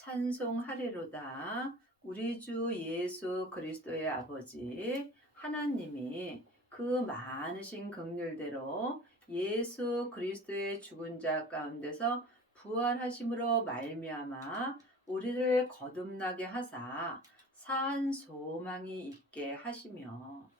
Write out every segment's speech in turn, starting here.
찬송하리로다. 우리 주 예수 그리스도의 아버지 하나님이 그 많으신 긍휼대로 예수 그리스도의 죽은 자 가운데서 부활하심으로 말미암아 우리를 거듭나게 하사 산 소망이 있게 하시며,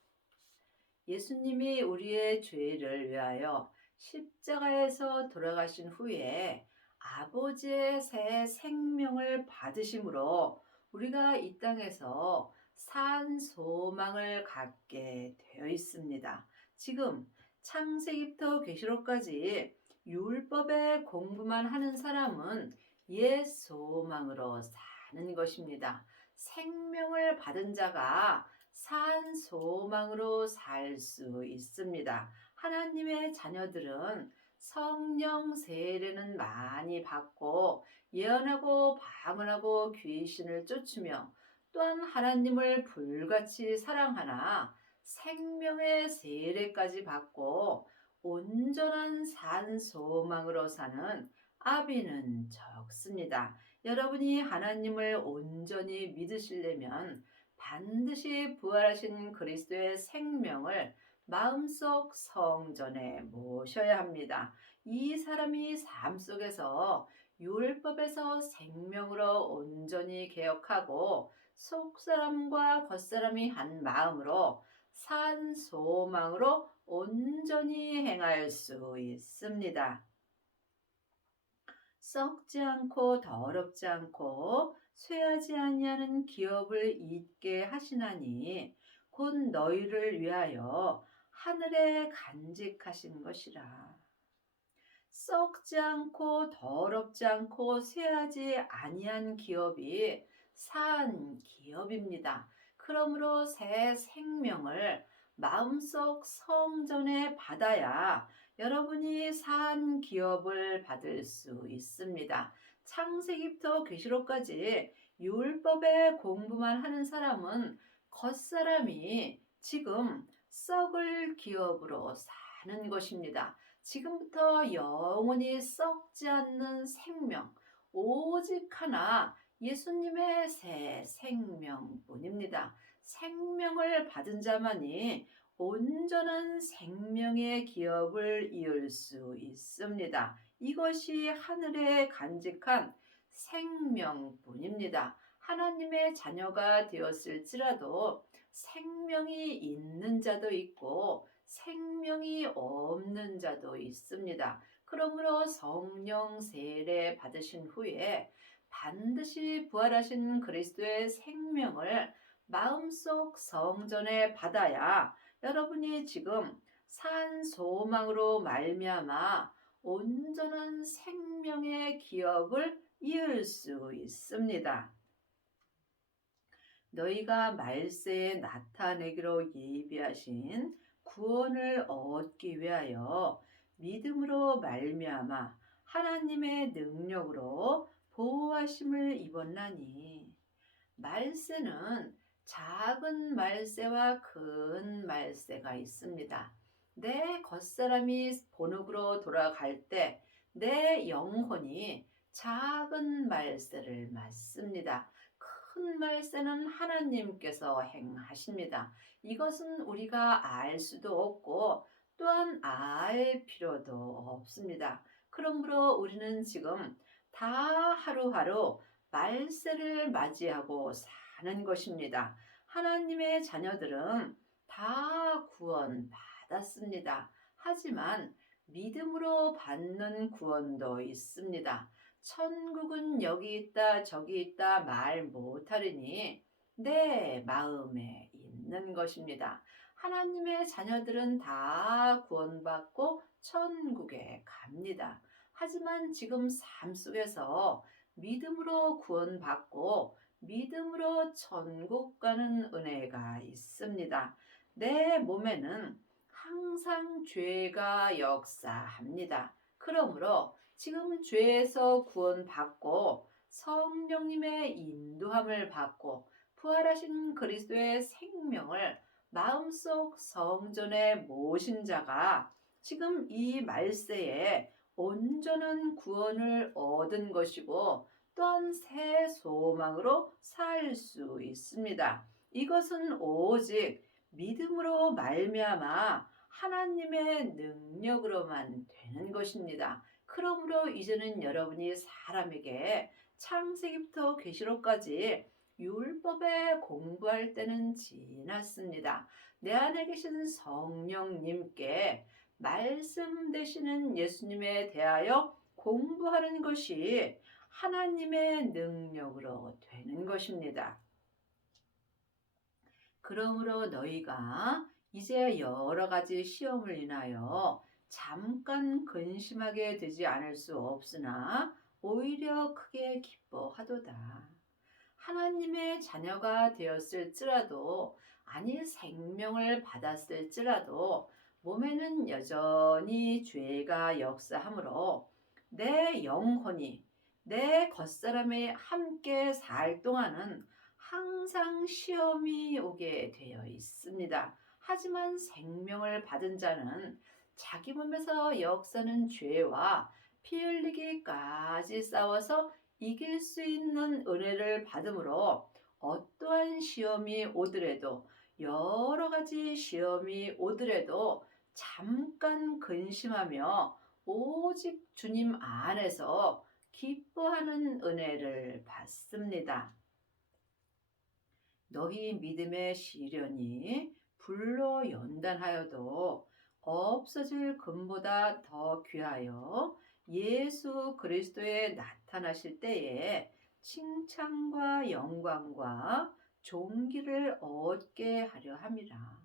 예수님이 우리의 죄를 위하여 십자가에서 돌아가신 후에 아버지의 새 생명을 받으심으로 우리가 이 땅에서 산 소망을 갖게 되어 있습니다. 지금 창세기부터 계시록까지 율법의 공부만 하는 사람은 옛 소망으로 사는 것입니다. 생명을 받은 자가 산 소망으로 살 수 있습니다. 하나님의 자녀들은 성령 세례는 많이 받고 예언하고 방언하고 귀신을 쫓으며, 또한 하나님을 불같이 사랑하나 생명의 세례까지 받고 온전한 산 소망으로 사는 아비는 적습니다. 여러분이 하나님을 온전히 믿으시려면 반드시 부활하신 그리스도의 생명을 마음속 성전에 모셔야 합니다. 이 사람이 삶 속에서 율법에서 생명으로 온전히 개혁하고 속사람과 겉사람이 한 마음으로 산 소망으로 온전히 행할 수 있습니다. 썩지 않고 더럽지 않고 쇠하지 아니하는 기업을 잊게 하시나니 곧 너희를 위하여 하늘에 간직하신 것이라. 썩지 않고 더럽지 않고 쇠하지 아니한 기업이 산 기업입니다. 그러므로 새 생명을 마음속 성전에 받아야 여러분이 산 기업을 받을 수 있습니다. 창세기부터 계시록까지 율법의 공부만 하는 사람은 겉사람이 지금 썩을 기업으로 사는 것입니다. 지금부터 영원히 썩지 않는 생명, 오직 하나 예수님의 새 생명뿐입니다. 생명을 받은 자만이 온전한 생명의 기업을 이을 수 있습니다. 이것이 하늘에 간직한 생명뿐입니다. 하나님의 자녀가 되었을지라도 생명이 있는 자도 있고 생명이 없는 자도 있습니다. 그러므로 성령 세례 받으신 후에 반드시 부활하신 그리스도의 생명을 마음속 성전에 받아야 여러분이 지금 산 소망으로 말미암아 온전한 생명의 기업을 이을 수 있습니다. 너희가 말세에 나타내기로 예비하신 구원을 얻기 위하여 믿음으로 말미암아 하나님의 능력으로 보호하심을 입었나니, 말세는 작은 말세와 큰 말세가 있습니다. 내 겉사람이 본흙으로 돌아갈 때 내 영혼이 작은 말세를 맞습니다. 큰 말세는 하나님께서 행하십니다. 이것은 우리가 알 수도 없고 또한 알 필요도 없습니다. 그러므로 우리는 지금 다 하루하루 말세를 맞이하고 사는 것입니다. 하나님의 자녀들은 다 구원받았습니다. 하지만 믿음으로 받는 구원도 있습니다. 천국은 여기 있다 저기 있다 말 못하리니 내 마음에 있는 것입니다. 하나님의 자녀들은 다 구원받고 천국에 갑니다. 하지만 지금 삶 속에서 믿음으로 구원받고 믿음으로 천국 가는 은혜가 있습니다. 내 몸에는 항상 죄가 역사합니다. 그러므로 지금 죄에서 구원받고 성령님의 인도함을 받고 부활하신 그리스도의 생명을 마음속 성전에 모신 자가 지금 이 말세에 온전한 구원을 얻은 것이고 또한 새 소망으로 살 수 있습니다. 이것은 오직 믿음으로 말미암아 하나님의 능력으로만 되는 것입니다. 그러므로 이제는 여러분이 사람에게 창세기부터 계시록까지 율법에 공부할 때는 지났습니다. 내 안에 계신 성령님께 말씀 되시는 예수님에 대하여 공부하는 것이 하나님의 능력으로 되는 것입니다. 그러므로 너희가 이제 여러 가지 시험을 인하여 잠깐 근심하게 되지 않을 수 없으나 오히려 크게 기뻐하도다. 하나님의 자녀가 되었을지라도 아니 생명을 받았을지라도 몸에는 여전히 죄가 역사하므로 내 영혼이 내 겉사람이 함께 살 동안은 항상 시험이 오게 되어 있습니다. 하지만 생명을 받은 자는 자기 몸에서 역사는 죄와 피 흘리기까지 싸워서 이길 수 있는 은혜를 받음으로 어떠한 시험이 오더라도 여러 가지 시험이 오더라도 잠깐 근심하며 오직 주님 안에서 기뻐하는 은혜를 받습니다. 너희 믿음의 시련이 불로 연단하여도 없어질 금보다 더 귀하여 예수 그리스도에 나타나실 때에 칭찬과 영광과 존귀를 얻게 하려 함이라.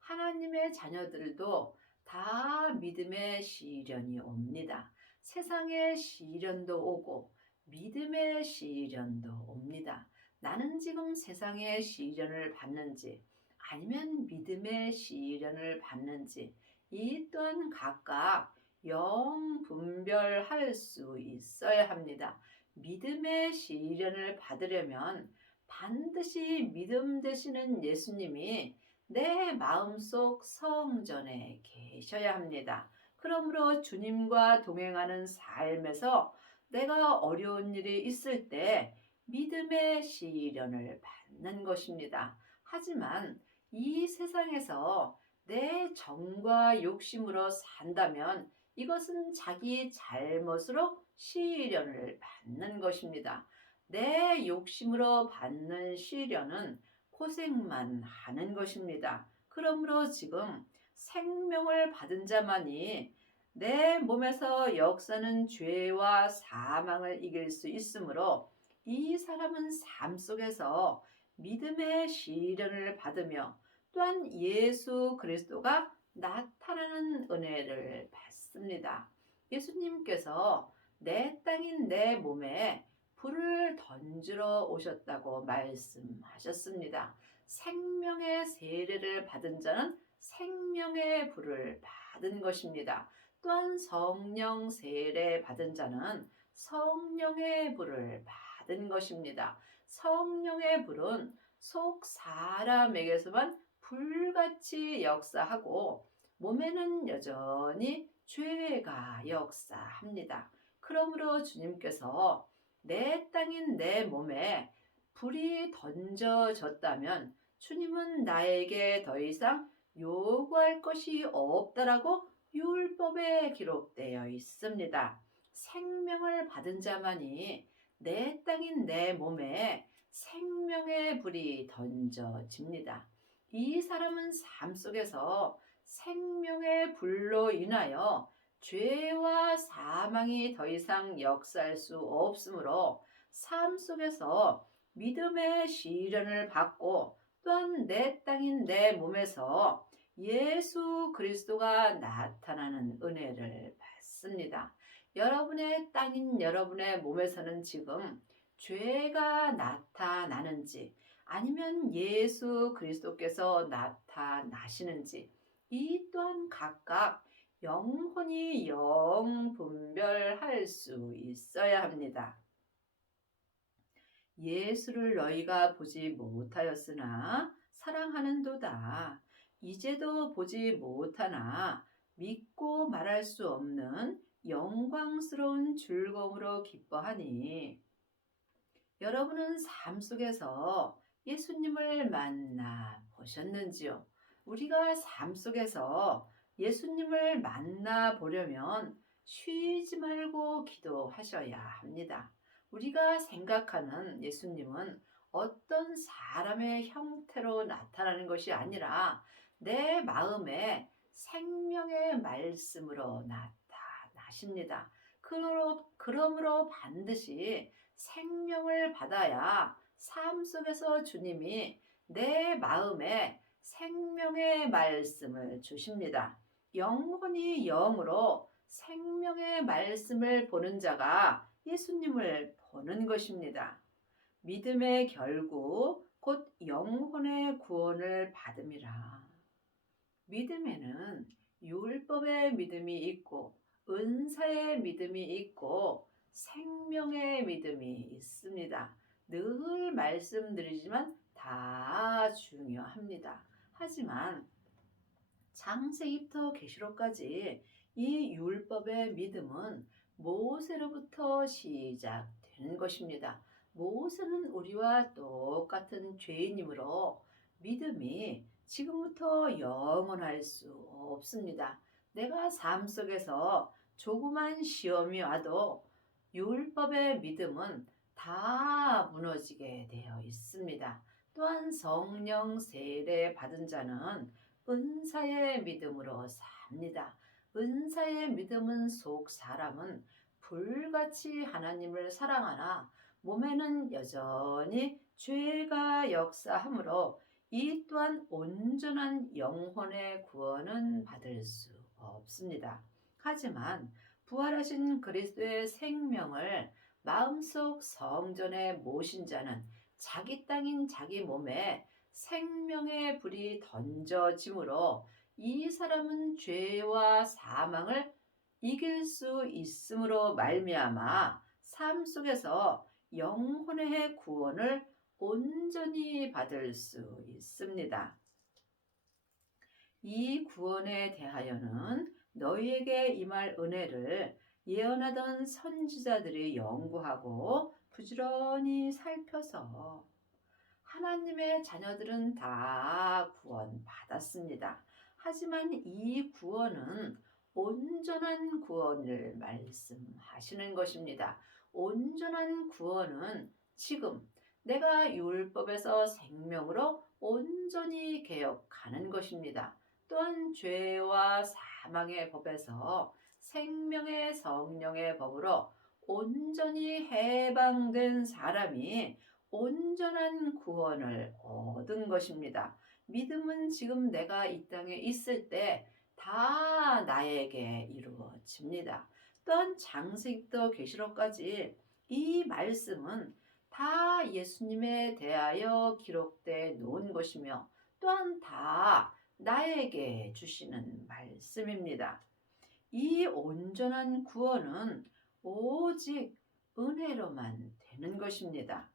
하나님의 자녀들도 다 믿음의 시련이 옵니다. 세상의 시련도 오고 믿음의 시련도 옵니다. 나는 지금 세상의 시련을 받는지 아니면 믿음의 시련을 받는지 이 또한 각각 분별할 수 있어야 합니다. 믿음의 시련을 받으려면 반드시 믿음 되시는 예수님이 내 마음속 성전에 계셔야 합니다. 그러므로 주님과 동행하는 삶에서 내가 어려운 일이 있을 때 믿음의 시련을 받는 것입니다. 하지만 이 세상에서 내 정과 욕심으로 산다면 이것은 자기 잘못으로 시련을 받는 것입니다. 내 욕심으로 받는 시련은 고생만 하는 것입니다. 그러므로 지금 생명을 받은 자만이 내 몸에서 역사는 죄와 사망을 이길 수 있으므로 이 사람은 삶 속에서 믿음의 시련을 받으며 또한 예수 그리스도가 나타나는 은혜를 받습니다. 예수님께서 내 땅인 내 몸에 불을 던지러 오셨다고 말씀하셨습니다. 생명의 세례를 받은 자는 생명의 불을 받은 것입니다. 또한 성령 세례 받은 자는 성령의 불을 받은 것입니다. 성령의 불은 속 사람에게서만 불같이 역사하고 몸에는 여전히 죄가 역사합니다. 그러므로 주님께서 내 땅인 내 몸에 불이 던져졌다면 주님은 나에게 더 이상 요구할 것이 없다라고 율법에 기록되어 있습니다. 생명을 받은 자만이 내 땅인 내 몸에 생명의 불이 던져집니다. 이 사람은 삶 속에서 생명의 불로 인하여 죄와 사망이 더 이상 역사할 수 없으므로 삶 속에서 믿음의 시련을 받고 또한 내 땅인 내 몸에서 예수 그리스도가 나타나는 은혜를 받습니다. 여러분의 땅인 여러분의 몸에서는 지금 죄가 나타나는지 아니면 예수 그리스도께서 나타나시는지 이 또한 각각 영혼이 분별할 수 있어야 합니다. 예수를 너희가 보지 못하였으나 사랑하는도다. 이제도 보지 못하나 믿고 말할 수 없는 영광스러운 즐거움으로 기뻐하니 여러분은 삶 속에서 예수님을 만나 보셨는지요? 우리가 삶 속에서 예수님을 만나 보려면 쉬지 말고 기도하셔야 합니다. 우리가 생각하는 예수님은 어떤 사람의 형태로 나타나는 것이 아니라 내 마음에 생명의 말씀으로 나타나십니다. 그러므로 반드시 생명을 받아야 삶 속에서 주님이 내 마음에 생명의 말씀을 주십니다. 영혼이 영으로 생명의 말씀을 보는 자가 예수님을 보는 것입니다. 믿음의 결국 곧 영혼의 구원을 받음이라. 믿음에는 율법의 믿음이 있고 은사의 믿음이 있고 생명의 믿음이 있습니다. 늘 말씀드리지만 다 중요합니다. 하지만 창세기부터 계시록까지 이 율법의 믿음은 모세로부터 시작되는 것입니다. 모세는 우리와 똑같은 죄인이므로 믿음이 지금부터 영원할 수 없습니다. 내가 삶 속에서 조그만 시험이 와도 율법의 믿음은 다 무너지게 되어 있습니다. 또한 성령 세례 받은 자는 은사의 믿음으로 삽니다. 은사의 믿음은 속 사람은 불같이 하나님을 사랑하나 몸에는 여전히 죄가 역사하므로 이 또한 온전한 영혼의 구원은 받을 수 없습니다. 하지만 부활하신 그리스도의 생명을 마음속 성전에 모신 자는 자기 땅인 자기 몸에 생명의 불이 던져지므로 이 사람은 죄와 사망을 이길 수 있음으로 말미암아 삶 속에서 영혼의 구원을 온전히 받을 수 있습니다. 이 구원에 대하여는 너희에게 임할 은혜를 예언하던 선지자들이 연구하고 부지런히 살펴서 하나님의 자녀들은 다 구원받았습니다. 하지만 이 구원은 온전한 구원을 말씀하시는 것입니다. 온전한 구원은 지금 내가 율법에서 생명으로 온전히 개혁하는 것입니다. 또한 죄와 사망의 법에서 생명의 성령의 법으로 온전히 해방된 사람이 온전한 구원을 얻은 것입니다. 믿음은 지금 내가 이 땅에 있을 때 다 나에게 이루어집니다. 또한 창세기부터 계시록까지 이 말씀은 다 예수님에 대하여 기록되어 놓은 것이며 또한 다 나에게 주시는 말씀입니다. 이 온전한 구원은 오직 은혜로만 되는 것입니다.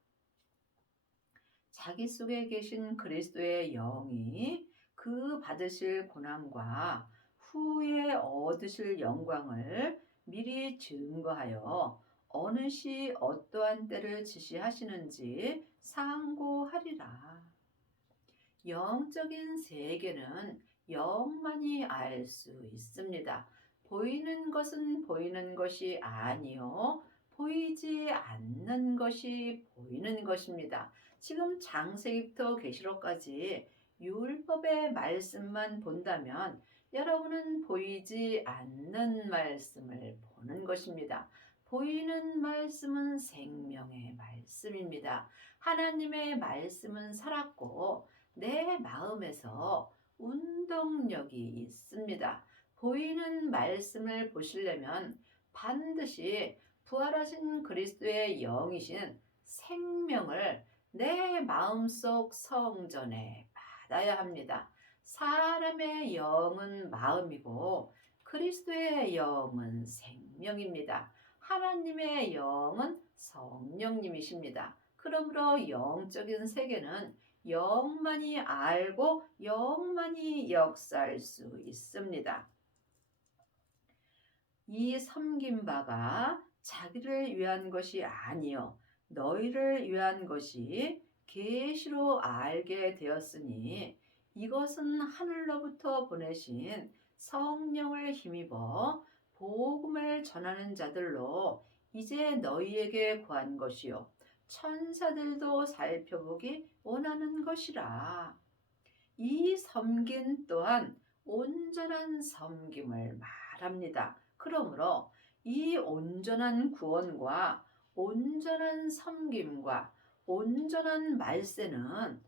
자기 속에 계신 그리스도의 영이 그 받으실 고난과 후에 얻으실 영광을 미리 증거하여 어느 시 어떠한 때를 지시하시는지 상고하리라. 영적인 세계는 영만이 알 수 있습니다. 보이는 것은 보이는 것이 아니요 보이지 않는 것이 보이는 것입니다. 지금 창세기부터 계시록까지 율법의 말씀만 본다면 여러분은 보이지 않는 말씀을 보는 것입니다. 보이는 말씀은 생명의 말씀입니다. 하나님의 말씀은 살았고 내 마음에서 운동력이 있습니다. 보이는 말씀을 보시려면 반드시 부활하신 그리스도의 영이신 생명을 내 마음속 성전에 받아야 합니다. 사람의 영은 마음이고 그리스도의 영은 생명입니다. 하나님의 영은 성령님이십니다. 그러므로 영적인 세계는 영만이 알고 영만이 역사할 수 있습니다. 이 섬긴 바가 자기를 위한 것이 아니요 너희를 위한 것이 계시로 알게 되었으니 이것은 하늘로부터 보내신 성령을 힘입어 복음을 전하는 자들로 이제 너희에게 구한 것이요 천사들도 살펴보기 원하는 것이라. 이 섬김 또한 온전한 섬김을 말합니다. 그러므로 이 온전한 구원과 온전한 섬김과 온전한 말세는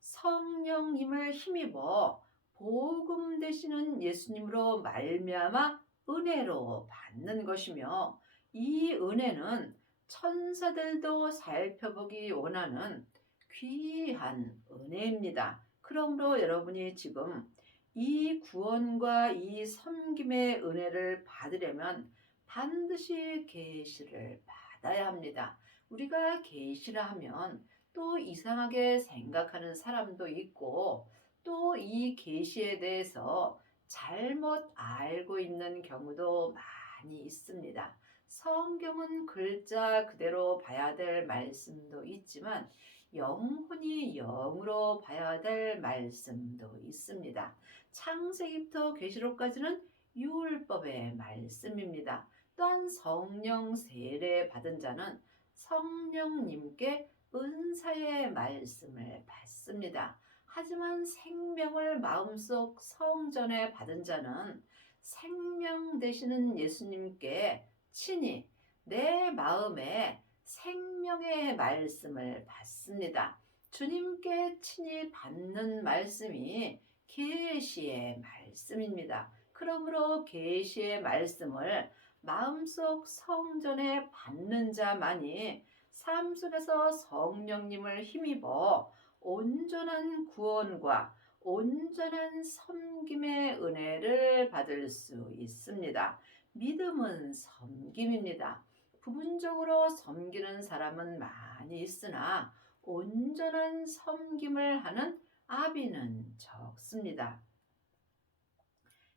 성령님을 힘입어 복음 되시는 예수님으로 말미암아 은혜로 받는 것이며, 이 은혜는 천사들도 살펴보기 원하는 귀한 은혜입니다. 그러므로 여러분이 지금 이 구원과 이 섬김의 은혜를 받으려면 반드시 계시를 받아야 합니다. 우리가 계시라 하면 또 이상하게 생각하는 사람도 있고, 또 이 계시에 대해서 잘못 알고 있는 경우도 많이 있습니다. 성경은 글자 그대로 봐야 될 말씀도 있지만 영혼이 영으로 봐야 될 말씀도 있습니다. 창세기부터 계시록까지는 율법의 말씀입니다. 또한 성령 세례 받은 자는 성령님께 은사의 말씀을 받습니다. 하지만 생명을 마음속 성전에 받은 자는 생명 되시는 예수님께 친히 내 마음에 생명의 말씀을 받습니다. 주님께 친히 받는 말씀이 계시의 말씀입니다. 그러므로 계시의 말씀을 마음속 성전에 받는 자만이 삶 속에서 성령님을 힘입어 온전한 구원과 온전한 섬김의 은혜를 받을 수 있습니다. 믿음은 섬김입니다. 부분적으로 섬기는 사람은 많이 있으나 온전한 섬김을 하는 아비는 적습니다.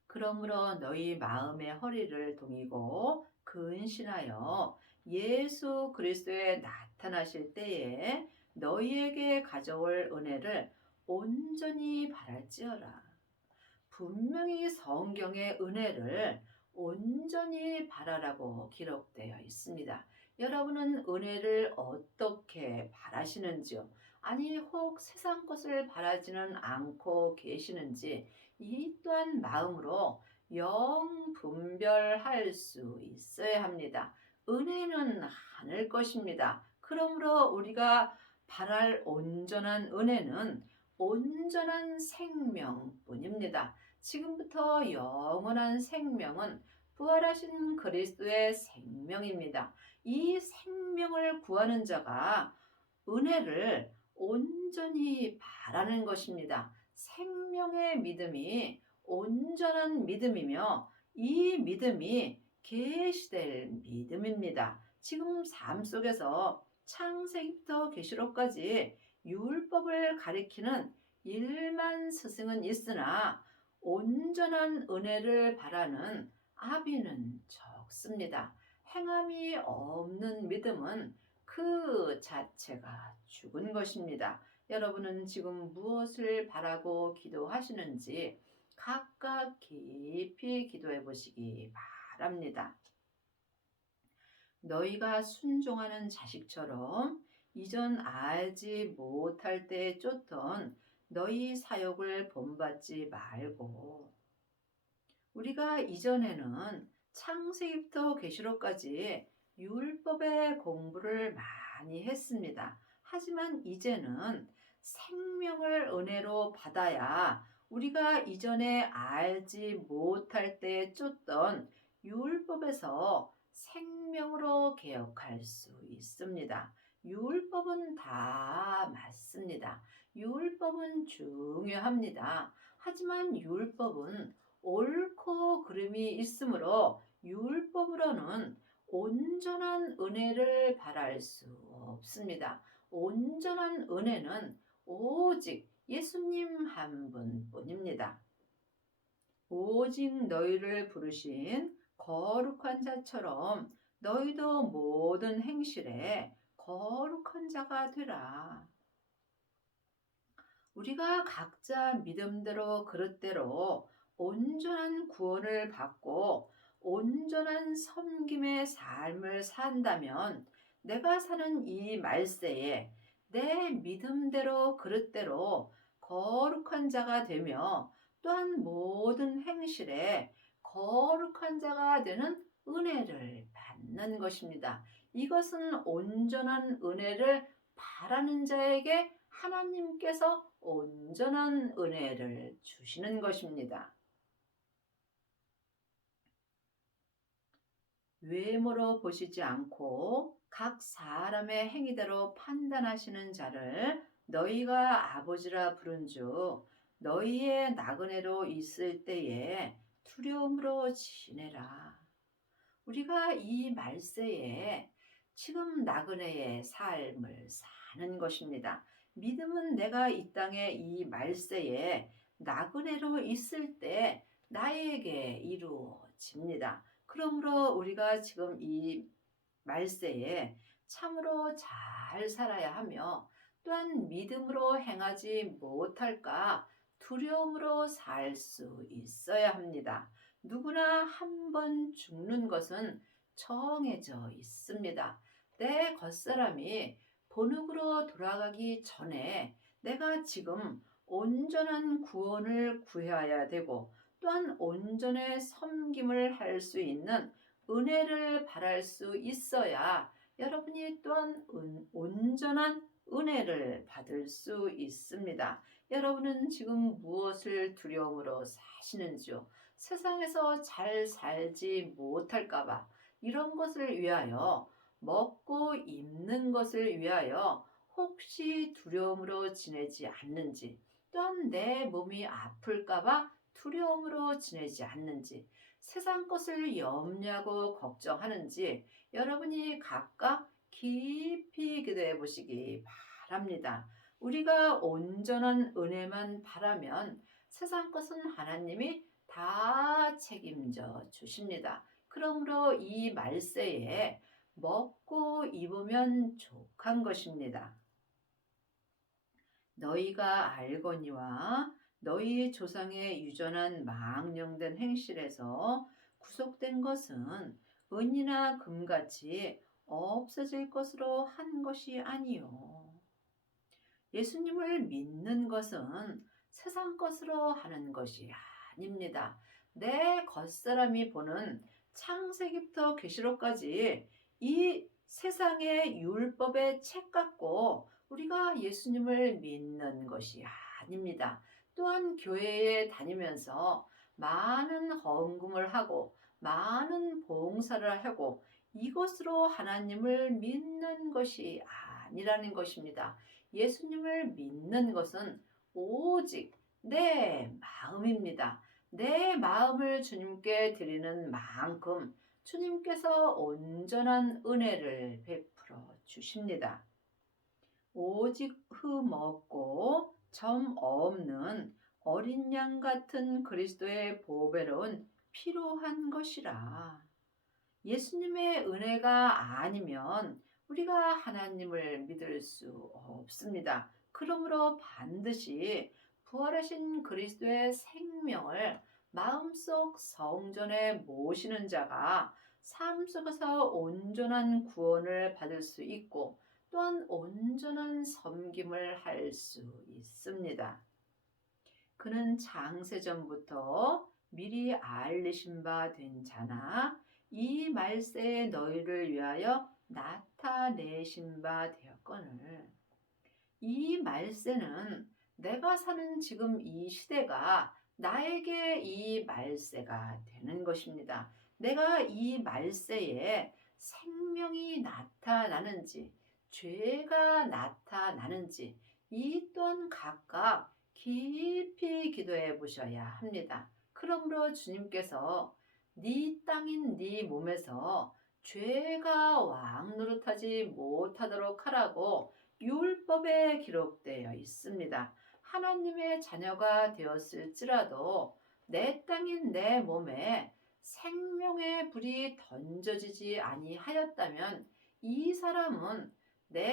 그러므로 너희 마음의 허리를 동이고 근신하여 예수 그리스도에 나타나실 때에 너희에게 가져올 은혜를 온전히 바랄지어라. 분명히 성경의 은혜를 온전히 바라라고 기록되어 있습니다. 여러분은 은혜를 어떻게 바라시는지요? 아니 혹 세상 것을 바라지는 않고 계시는지 이 또한 마음으로 영 분별할 수 있어야 합니다. 은혜는 하늘 것입니다. 그러므로 우리가 바랄 온전한 은혜는 온전한 생명뿐입니다. 지금부터 영원한 생명은 부활하신 그리스도의 생명입니다. 이 생명을 구하는 자가 은혜를 온전히 바라는 것입니다. 생명의 믿음이 온전한 믿음이며 이 믿음이 계시될 믿음입니다. 지금 삶 속에서 창세기부터 계시록까지 율법을 가리키는 일만 스승은 있으나 온전한 은혜를 바라는 아비는 적습니다. 행함이 없는 믿음은 그 자체가 죽은 것입니다. 여러분은 지금 무엇을 바라고 기도하시는지 각각 깊이 기도해 보시기 바랍니다. 너희가 순종하는 자식처럼 이전 알지 못할 때 쫓던 너희 사욕을 본받지 말고, 우리가 이전에는 창세기부터 계시록까지 율법의 공부를 많이 했습니다. 하지만 이제는 생명을 은혜로 받아야 우리가 이전에 알지 못할 때 쫓던 율법에서 생명으로 개혁할 수 있습니다. 율법은 다 맞습니다. 율법은 중요합니다. 하지만 율법은 옳고 그름이 있으므로 율법으로는 온전한 은혜를 바랄 수 없습니다. 온전한 은혜는 오직 예수님 한 분뿐입니다. 오직 너희를 부르신 거룩한 자처럼 너희도 모든 행실에 거룩한 자가 되라. 우리가 각자 믿음대로 그릇대로 온전한 구원을 받고 온전한 섬김의 삶을 산다면 내가 사는 이 말세에 내 믿음대로 그릇대로 거룩한 자가 되며 또한 모든 행실에 거룩한 자가 되는 은혜를 받는 것입니다. 이것은 온전한 은혜를 바라는 자에게 하나님께서 온전한 은혜를 주시는 것입니다. 외모로 보시지 않고 각 사람의 행위대로 판단하시는 자를 너희가 아버지라 부른즉 너희의 나그네로 있을 때에 두려움으로 지내라. 우리가 이 말세에 지금 나그네의 삶을 사는 것입니다. 믿음은 내가 이 땅에 이 말세에 나그네로 있을 때 나에게 이루어집니다. 그러므로 우리가 지금 이 말세에 참으로 잘 살아야 하며 또한 믿음으로 행하지 못할까 두려움으로 살 수 있어야 합니다. 누구나 한 번 죽는 것은 정해져 있습니다. 내 겉사람이 본흙으로 돌아가기 전에 내가 지금 온전한 구원을 구해야 되고 또한 온전의 섬김을 할 수 있는 은혜를 바랄 수 있어야 여러분이 또한 온전한 은혜를 받을 수 있습니다. 여러분은 지금 무엇을 두려움으로 사시는지요? 세상에서 잘 살지 못할까봐 이런 것을 위하여 먹고 입는 것을 위하여 혹시 두려움으로 지내지 않는지 또한 내 몸이 아플까봐 두려움으로 지내지 않는지 세상 것을 염려하고 걱정하는지 여러분이 각각 깊이 기도해 보시기 바랍니다. 우리가 온전한 은혜만 바라면 세상 것은 하나님이 다 책임져 주십니다. 그러므로 이 말세에 먹고 입으면 족한 것입니다. 너희가 알거니와 너희 조상의 유전한 망령된 행실에서 구속된 것은 은이나 금같이 없어질 것으로 한 것이 아니요. 예수님을 믿는 것은 세상 것으로 하는 것이 아닙니다. 내 겉사람이 보는 창세기부터 계시록까지 이 세상의 율법의 책 같고 우리가 예수님을 믿는 것이 아닙니다. 또한 교회에 다니면서 많은 헌금을 하고 많은 봉사를 하고 이것으로 하나님을 믿는 것이 아니라는 것입니다. 예수님을 믿는 것은 오직 내 마음입니다. 내 마음을 주님께 드리는 만큼 주님께서 온전한 은혜를 베풀어 주십니다. 오직 흠없고 점 없는 어린 양 같은 그리스도의 보배로운 필요한 것이라. 예수님의 은혜가 아니면 우리가 하나님을 믿을 수 없습니다. 그러므로 반드시 부활하신 그리스도의 생명을 마음속 성전에 모시는 자가 삶 속에서 온전한 구원을 받을 수 있고 또한 온전한 섬김을 할 수 있습니다. 그는 창세전부터 미리 알리신 바 된 자나 이 말세에 너희를 위하여 나타내신 바 되었거늘. 이 말세는 내가 사는 지금 이 시대가 나에게 이 말세가 되는 것입니다. 내가 이 말세에 생명이 나타나는지 죄가 나타나는지 이 또한 각각 깊이 기도해 보셔야 합니다. 그러므로 주님께서 네 땅인 네 몸에서 죄가 왕노릇하지 못하도록 하라고 율법에 기록되어 있습니다. 하나님의 자녀가 되었을지라도 내 땅인 내 몸에 생명의 불이 던져지지 아니하였다면 이 사람은 내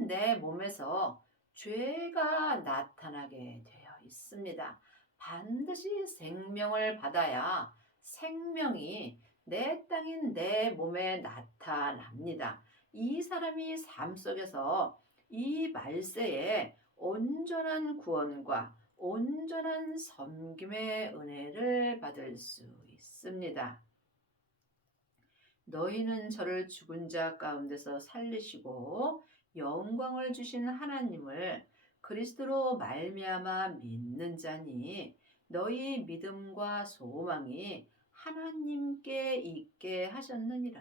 지금 내 몸에서 죄가 나타나게 되어 있습니다. 반드시 생명을 받아야 생명이 내 땅인 내 몸에 나타납니다. 이 사람이 삶 속에서 이 말세에 온전한 구원과 온전한 섬김의 은혜를 받을 수 있습니다. 너희는 저를 죽은 자 가운데서 살리시고 영광을 주신 하나님을 그리스도로 말미암아 믿는 자니 너희 믿음과 소망이 하나님께 있게 하셨느니라.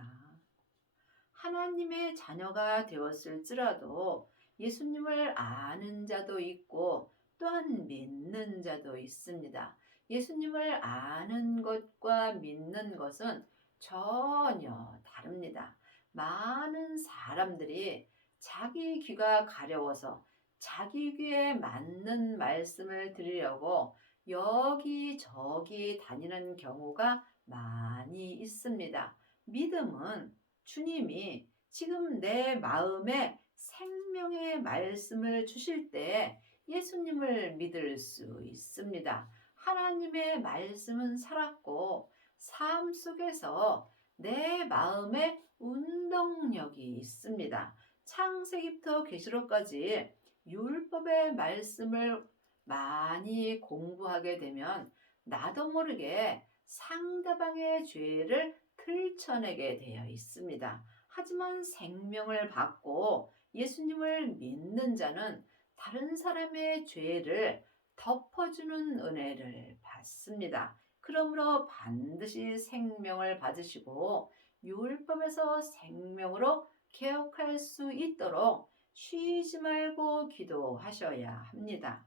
하나님의 자녀가 되었을지라도 예수님을 아는 자도 있고 또한 믿는 자도 있습니다. 예수님을 아는 것과 믿는 것은 전혀 다릅니다. 많은 사람들이 자기 귀가 가려워서 자기 귀에 맞는 말씀을 들으려고 여기저기 다니는 경우가 많이 있습니다. 믿음은 주님이 지금 내 마음에 생명의 말씀을 주실 때 예수님을 믿을 수 있습니다. 하나님의 말씀은 살았고 삶 속에서 내 마음에 운동력이 있습니다. 창세기부터 계시록까지 율법의 말씀을 많이 공부하게 되면 나도 모르게 상대방의 죄를 틀쳐내게 되어 있습니다. 하지만 생명을 받고 예수님을 믿는 자는 다른 사람의 죄를 덮어주는 은혜를 받습니다. 그러므로 반드시 생명을 받으시고 율법에서 생명으로 개혁할 수 있도록 쉬지 말고 기도하셔야 합니다.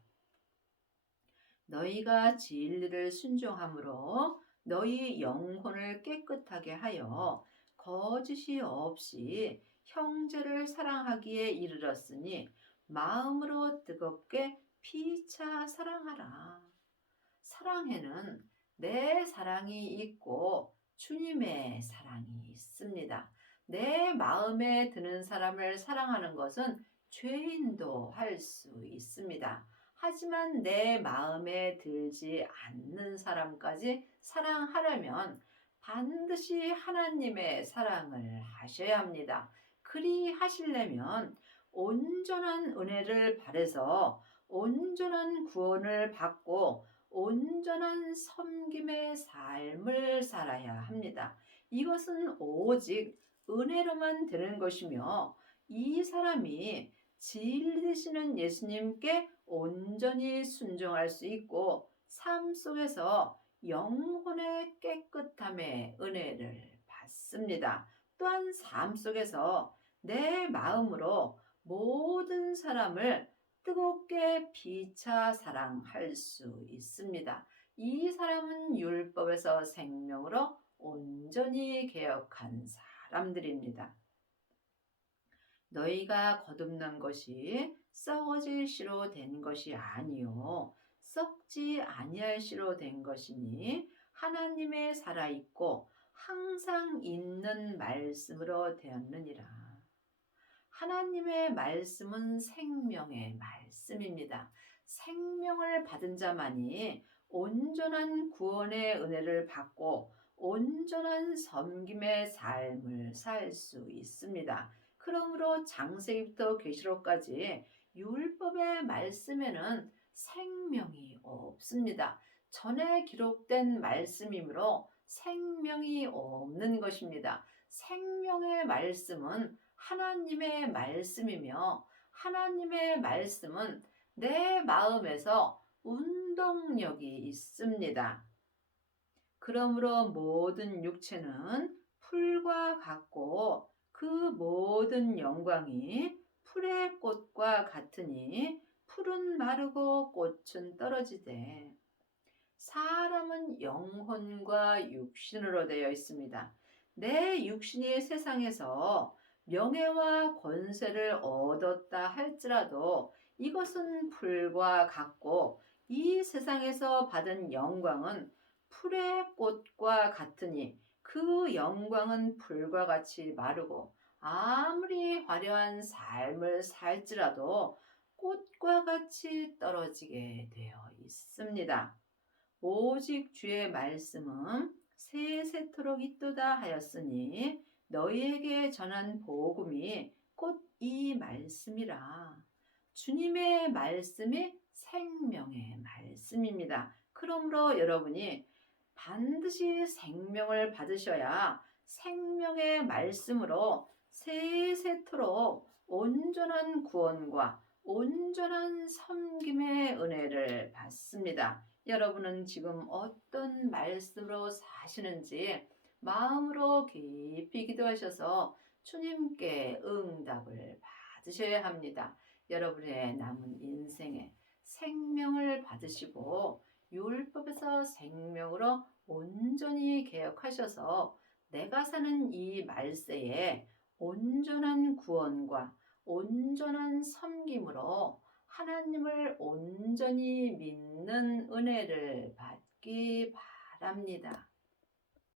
너희가 진리를 순종함으로 너희 영혼을 깨끗하게 하여 거짓이 없이 형제를 사랑하기에 이르렀으니 마음으로 뜨겁게 피차 사랑하라. 사랑에는 내 사랑이 있고 주님의 사랑이 있습니다. 내 마음에 드는 사람을 사랑하는 것은 죄인도 할 수 있습니다. 하지만 내 마음에 들지 않는 사람까지 사랑하려면 반드시 하나님의 사랑을 하셔야 합니다. 그리 하시려면 온전한 은혜를 바래서 온전한 구원을 받고 온전한 섬김의 삶을 살아야 합니다. 이것은 오직 은혜로만 되는 것이며 이 사람이 진리 되시는 예수님께 온전히 순종할 수 있고 삶 속에서 영혼의 깨끗함의 은혜를 받습니다. 또한 삶 속에서 내 마음으로 모든 사람을 뜨겁게 피차 사랑할 수 있습니다. 이 사람은 율법에서 생명으로 온전히 개혁한 사람들입니다. 너희가 거듭난 것이 썩어질 씨로 된 것이 아니요 썩지 아니할 씨로 된 것이니 하나님의 살아있고 항상 있는 말씀으로 되었느니라. 하나님의 말씀은 생명의 말씀입니다. 생명을 받은 자만이 온전한 구원의 은혜를 받고 온전한 섬김의 삶을 살 수 있습니다. 그러므로 창세기부터 계시록까지 율법의 말씀에는 생명이 없습니다. 전에 기록된 말씀이므로 생명이 없는 것입니다. 생명의 말씀은 하나님의 말씀이며 하나님의 말씀은 내 마음에서 운동력이 있습니다. 그러므로 모든 육체는 풀과 같고 그 모든 영광이 풀의 꽃과 같으니 풀은 마르고 꽃은 떨어지되 사람은 영혼과 육신으로 되어 있습니다. 내 육신이 세상에서 명예와 권세를 얻었다 할지라도 이것은 풀과 같고 이 세상에서 받은 영광은 풀의 꽃과 같으니 그 영광은 풀과 같이 마르고 아무리 화려한 삶을 살지라도 꽃과 같이 떨어지게 되어 있습니다. 오직 주의 말씀은 세세토록 있도다 하였으니 너희에게 전한 복음이 곧 이 말씀이라. 주님의 말씀이 생명의 말씀입니다. 그러므로 여러분이 반드시 생명을 받으셔야 생명의 말씀으로 세세토록 온전한 구원과 온전한 섬김의 은혜를 받습니다. 여러분은 지금 어떤 말씀으로 사시는지 마음으로 깊이 기도하셔서 주님께 응답을 받으셔야 합니다. 여러분의 남은 인생에 생명을 받으시고 율법에서 생명으로 온전히 개혁하셔서 내가 사는 이 말세에 온전한 구원과 온전한 섬김으로 하나님을 온전히 믿는 은혜를 받기 바랍니다.